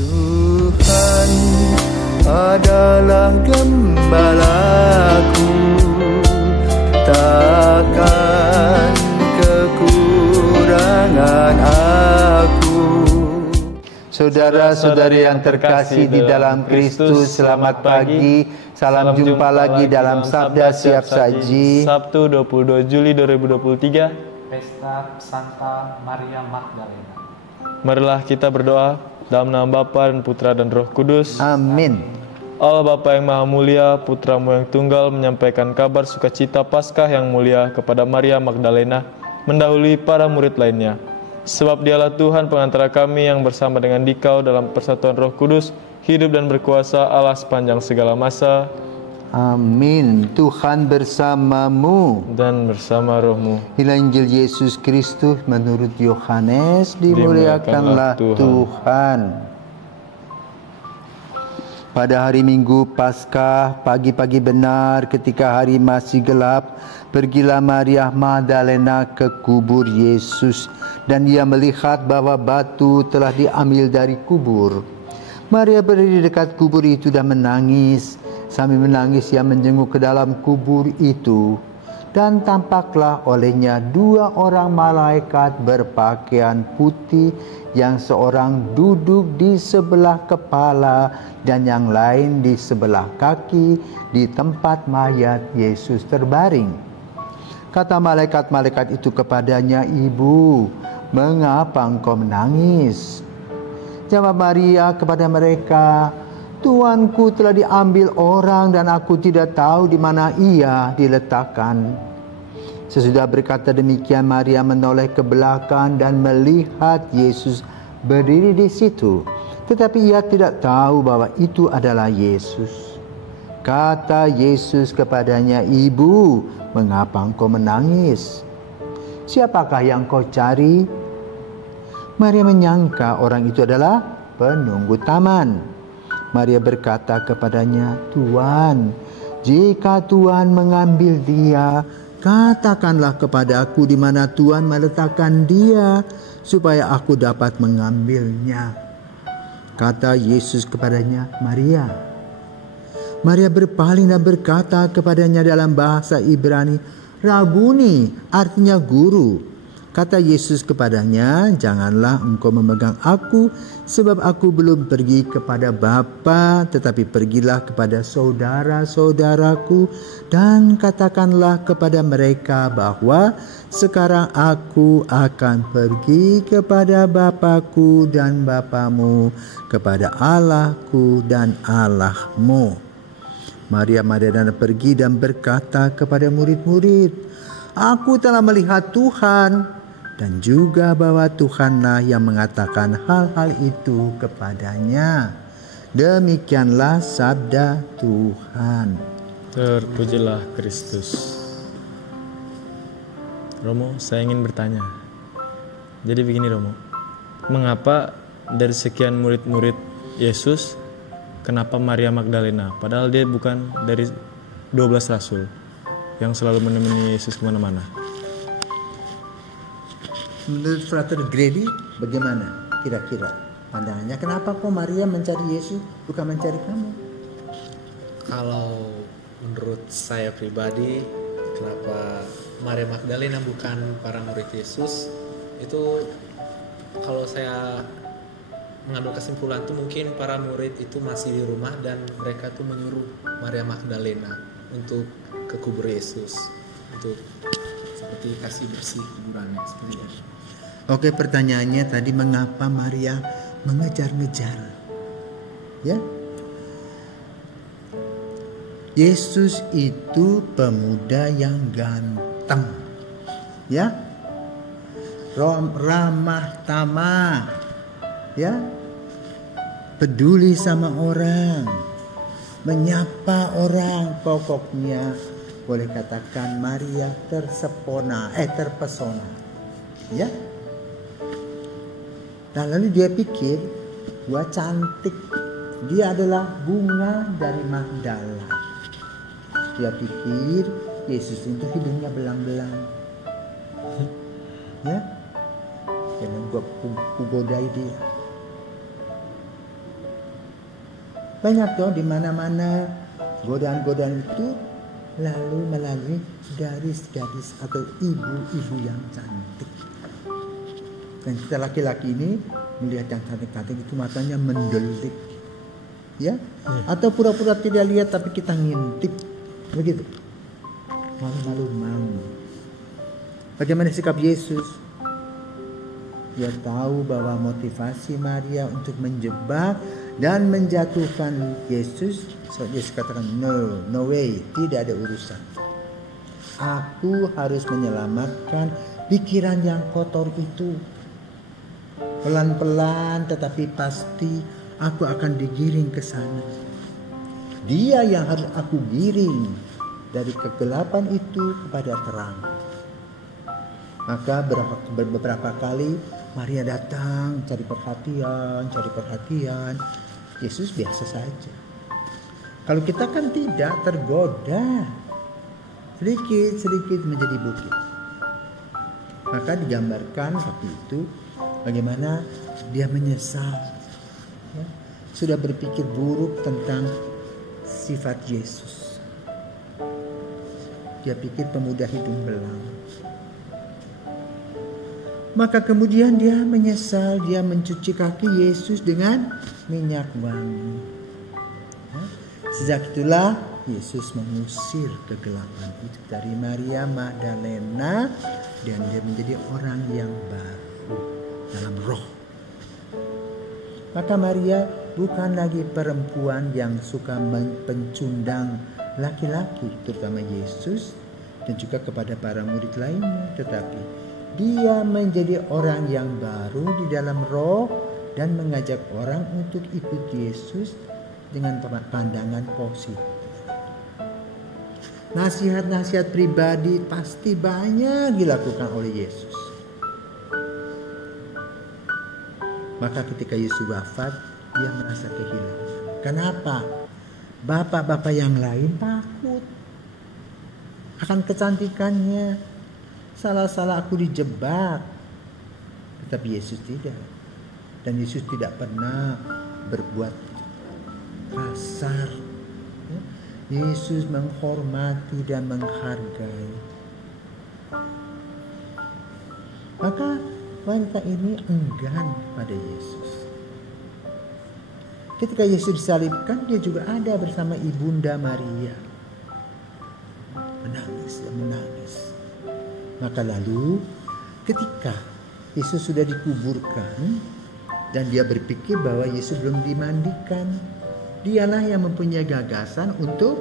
Tuhan adalah gembalaku, takkan kekurangan aku. Saudara-saudari yang terkasih di dalam Kristus, selamat pagi. Salam jumpa lagi dalam Sabda Siap Saji. Sabtu 22 Juli 2023, Pesta Santa Maria Magdalena. marilah kita berdoa dalam nama Bapa dan Putra dan Roh Kudus. Amin. Allah Bapa yang Maha Mulia, Putramu yang Tunggal menyampaikan kabar sukacita Paskah yang mulia kepada Maria Magdalena mendahului para murid lainnya. Sebab dialah Tuhan pengantara kami yang bersama dengan Dikau dalam persatuan Roh Kudus, hidup dan berkuasa Allah sepanjang segala masa. Amin. Tuhan bersamamu Dan bersama rohmu. Inilah Injil Yesus Kristus menurut Yohanes. Dimuliakanlah Tuhan. Pada hari Minggu Paskah, pagi-pagi benar ketika hari masih gelap, pergilah Maria Magdalena ke kubur Yesus dan ia melihat bahwa batu telah diambil dari kubur. Maria berdiri dekat kubur itu dan menangis. Sambil menangis ia menjenguk ke dalam kubur itu dan tampaklah olehnya dua orang malaikat berpakaian putih, yang seorang duduk di sebelah kepala dan yang lain di sebelah kaki di tempat mayat Yesus terbaring. Kata malaikat-malaikat itu kepadanya, "Ibu, mengapa engkau menangis?" Jawab Maria kepada mereka, "Tuanku telah diambil orang dan aku tidak tahu di mana ia diletakkan." Sesudah berkata demikian, Maria menoleh ke belakang dan melihat Yesus berdiri di situ. Tetapi ia tidak tahu bahwa itu adalah Yesus. Kata Yesus kepadanya, "Ibu, mengapa engkau menangis? Siapakah yang kau cari?" Maria menyangka orang itu adalah penunggu taman. Maria berkata kepadanya, "Tuan, jika Tuan mengambil dia, katakanlah kepada aku di mana Tuan meletakkan dia, supaya aku dapat mengambilnya." Kata Yesus kepadanya, "Maria." Maria berpaling dan berkata kepadanya dalam bahasa Ibrani, "Rabuni," artinya guru. Kata Yesus kepadanya, "Janganlah engkau memegang aku, sebab aku belum pergi kepada Bapa, tetapi pergilah kepada saudara-saudaraku dan katakanlah kepada mereka bahwa sekarang aku akan pergi kepada Bapakku dan Bapamu, kepada Allahku dan Allahmu." Maria Magdalena pergi dan berkata kepada murid-murid, "Aku telah melihat Tuhan," dan juga bahwa Tuhanlah yang mengatakan hal-hal itu kepadanya. Demikianlah sabda Tuhan. Terpujilah Kristus. Romo, saya ingin bertanya. Jadi begini Romo, mengapa dari sekian murid-murid Yesus, kenapa Maria Magdalena? Padahal dia bukan dari 12 rasul yang selalu menemani Yesus kemana-mana. Menurut Frater Gredi, bagaimana kira-kira pandangannya? Kenapa kok Maria mencari Yesus bukan mencari kamu? Kalau menurut saya pribadi, kenapa Maria Magdalena bukan para murid Yesus, itu kalau saya mengambil kesimpulan itu mungkin para murid itu masih di rumah dan mereka tuh menyuruh Maria Magdalena untuk ke kubur Yesus untuk seperti kasih bersih kuburannya seperti itu. Oke, pertanyaannya tadi, mengapa Maria mengejar-ngejar? Ya, Yesus itu pemuda yang ganteng, ya, ramah tamah, ya, peduli sama orang, menyapa orang. Pokoknya boleh katakan Maria terpesona, ya. Dan lalu dia pikir, gua cantik, dia adalah bunga dari Magdala. Dia pikir Yesus itu hidungnya belang-belang, ya. Jangan gua godai dia. Banyak toh di mana-mana godaan-godaan itu lalu melalui gadis-gadis atau ibu-ibu yang cantik. Dan kita laki-laki ini melihat yang cantik-cantik itu matanya mendelik, ya, atau pura-pura tidak lihat tapi kita ngintip, begitu. Malu-malu mau. Bagaimana sikap Yesus? Dia tahu bahwa motivasi Maria untuk menjebak dan menjatuhkan Yesus, so Yesus katakan no way, tidak ada urusan. Aku harus menyelamatkan pikiran yang kotor itu. Pelan-pelan tetapi pasti aku akan digiring ke sana. Dia yang harus aku giring dari kegelapan itu kepada terang. Maka beberapa kali Maria datang cari perhatian. Yesus biasa saja. Kalau kita kan tidak, tergoda. Sedikit menjadi bukit. Maka digambarkan waktu itu bagaimana dia menyesal. Ya, sudah berpikir buruk tentang sifat Yesus. Dia pikir pemuda hidung belang. Maka kemudian dia menyesal, dia mencuci kaki Yesus dengan minyak wangi. Ya, sejak itulah Yesus mengusir kegelapan itu dari Maria Magdalena dan dia menjadi orang yang baru dalam roh. Maka Maria bukan lagi perempuan yang suka pencundang laki-laki, terutama Yesus dan juga kepada para murid lainnya, tetapi dia menjadi orang yang baru di dalam roh dan mengajak orang untuk ikut Yesus dengan pandangan positif. Nasihat-nasihat pribadi pasti banyak dilakukan oleh Yesus. Maka ketika Yesus wafat, dia merasa kehilangan. Kenapa? Bapak-bapak yang lain takut akan kecantikannya. Salah-salah aku dijebak. Tetapi Yesus tidak. Dan Yesus tidak pernah berbuat kasar. Yesus menghormati dan menghargai. Maka wanita ini enggan pada Yesus. Ketika Yesus disalibkan, dia juga ada bersama Ibunda Maria. Menangis. Maka lalu ketika Yesus sudah dikuburkan dan dia berpikir bahwa Yesus belum dimandikan, dialah yang mempunyai gagasan untuk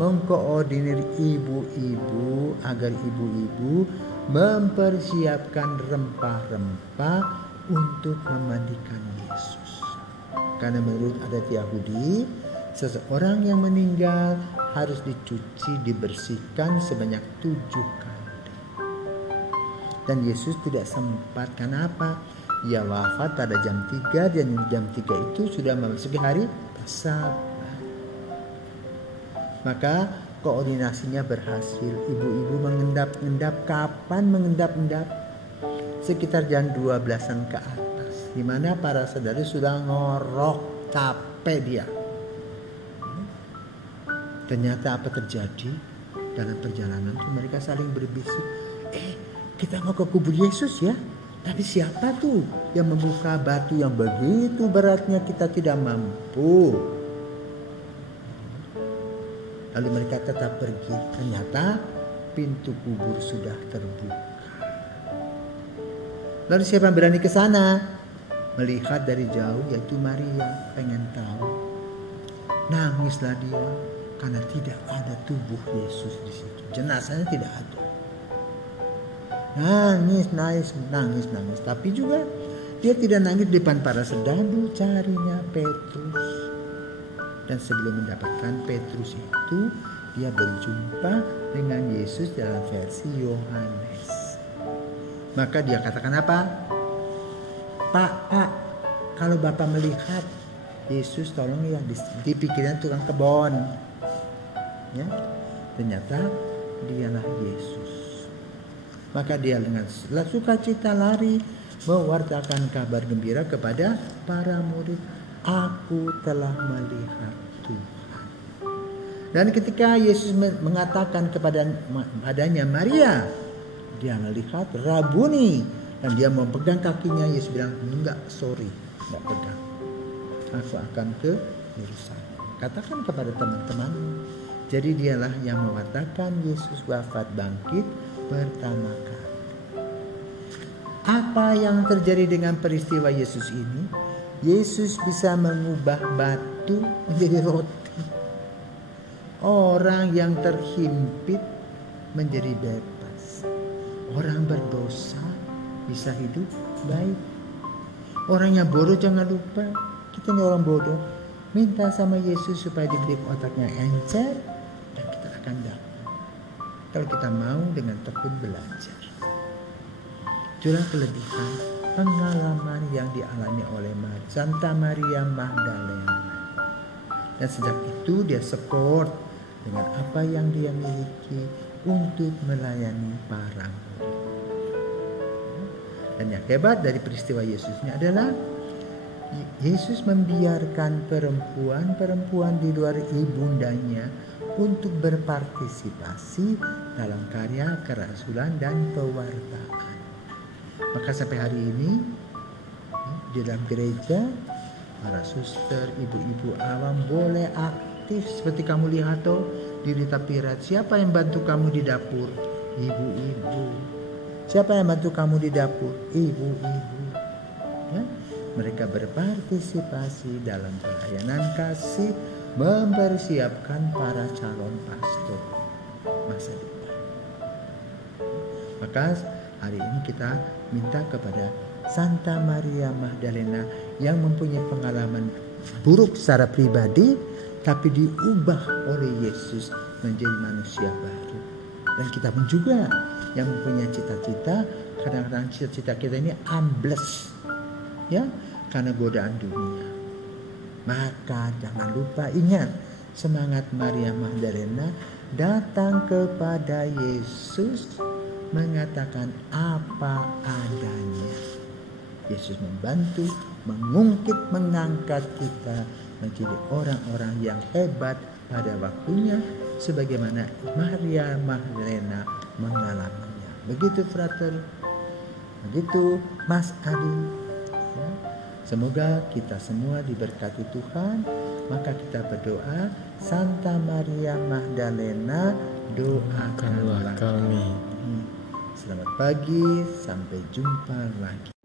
mengkoordinir ibu-ibu agar ibu-ibu mempersiapkan rempah-rempah untuk memandikan Yesus. Karena menurut adat Yahudi, seseorang yang meninggal harus dicuci, dibersihkan sebanyak 7 kali. Dan Yesus tidak sempat. Kenapa? Ia wafat pada jam 3 dan jam 3 itu sudah memasuki hari Paskah. Maka koordinasinya berhasil. Ibu-ibu mengendap-endap. Kapan mengendap-endap? Sekitar jam 12-an ke atas. Di mana para saudara sudah ngorok, capek dia. Ternyata apa terjadi dalam perjalanan itu? Mereka saling berbisik. Kita mau ke kubur Yesus ya. Tapi siapa tuh yang membuka batu yang begitu beratnya kita tidak mampu. Lalu mereka tetap pergi. Ternyata pintu kubur sudah terbuka. Lalu siapa yang berani ke sana? Melihat dari jauh, yaitu Maria. Pengen tahu. Nangislah dia. Karena tidak ada tubuh Yesus di situ. Jenazahnya tidak ada. Nangis. Tapi juga dia tidak nangis di depan para sedadu, carinya Petrus. Dan sebelum mendapatkan Petrus itu, dia berjumpa dengan Yesus dalam versi Yohanes. Maka dia katakan apa? Pak, kalau Bapak melihat Yesus, tolong ya, dipikirnya tukang kebon. Ya, ternyata dialah Yesus. Maka dia dengan sukacita lari mewartakan kabar gembira kepada para murid. aku telah melihat Tuhan. Dan ketika Yesus mengatakan kepadanya Maria, dia melihat Rabuni, dan dia memegang kakinya. Yesus bilang, enggak, sorry, enggak pegang. Aku akan ke Yerusalem. Katakan kepada teman-teman. Jadi dialah yang mengatakan Yesus wafat bangkit pertama kali. Apa yang terjadi dengan peristiwa Yesus ini? Yesus bisa mengubah batu menjadi roti. Orang yang terhimpit menjadi bebas. Orang berdosa bisa hidup baik. Orang yang bodoh jangan lupa, kita ini orang bodoh. Minta sama Yesus supaya diberi otaknya encer, dan kita akan dapat. Kalau kita mau dengan tekun belajar. Itulah kelebihan pengalaman yang dialami oleh Santa Maria Magdalena. Dan sejak itu dia support dengan apa yang dia miliki untuk melayani para murid. Dan yang hebat dari peristiwa Yesus ini adalah Yesus membiarkan perempuan di luar ibundanya untuk berpartisipasi dalam karya kerasulan dan pewartaan. Maka sampai hari ini di dalam gereja, para suster, ibu-ibu awam boleh aktif seperti kamu lihat di Rita Pirat. Siapa yang bantu kamu di dapur? Ibu-ibu. Siapa yang bantu kamu di dapur? Ibu-ibu. Ya? Mereka berpartisipasi dalam pelayanan kasih, mempersiapkan para calon pastor masa depan. Maka hari ini kita minta kepada Santa Maria Magdalena yang mempunyai pengalaman buruk secara pribadi, tapi diubah oleh Yesus menjadi manusia baru. Dan kita pun juga yang mempunyai cita-cita, kadang-kadang cita-cita kita ini ambles, ya, karena godaan dunia. Maka jangan lupa ingat semangat Maria Magdalena datang kepada Yesus mengatakan apa adanya. Yesus membantu, mengungkit, mengangkat kita menjadi orang-orang yang hebat pada waktunya, sebagaimana Maria Magdalena mengalaminya. Begitu frater, begitu Mas Adi. Ya. Semoga kita semua diberkati Tuhan. Maka kita berdoa, Santa Maria Magdalena, doakanlah kami. Selamat pagi, sampai jumpa lagi.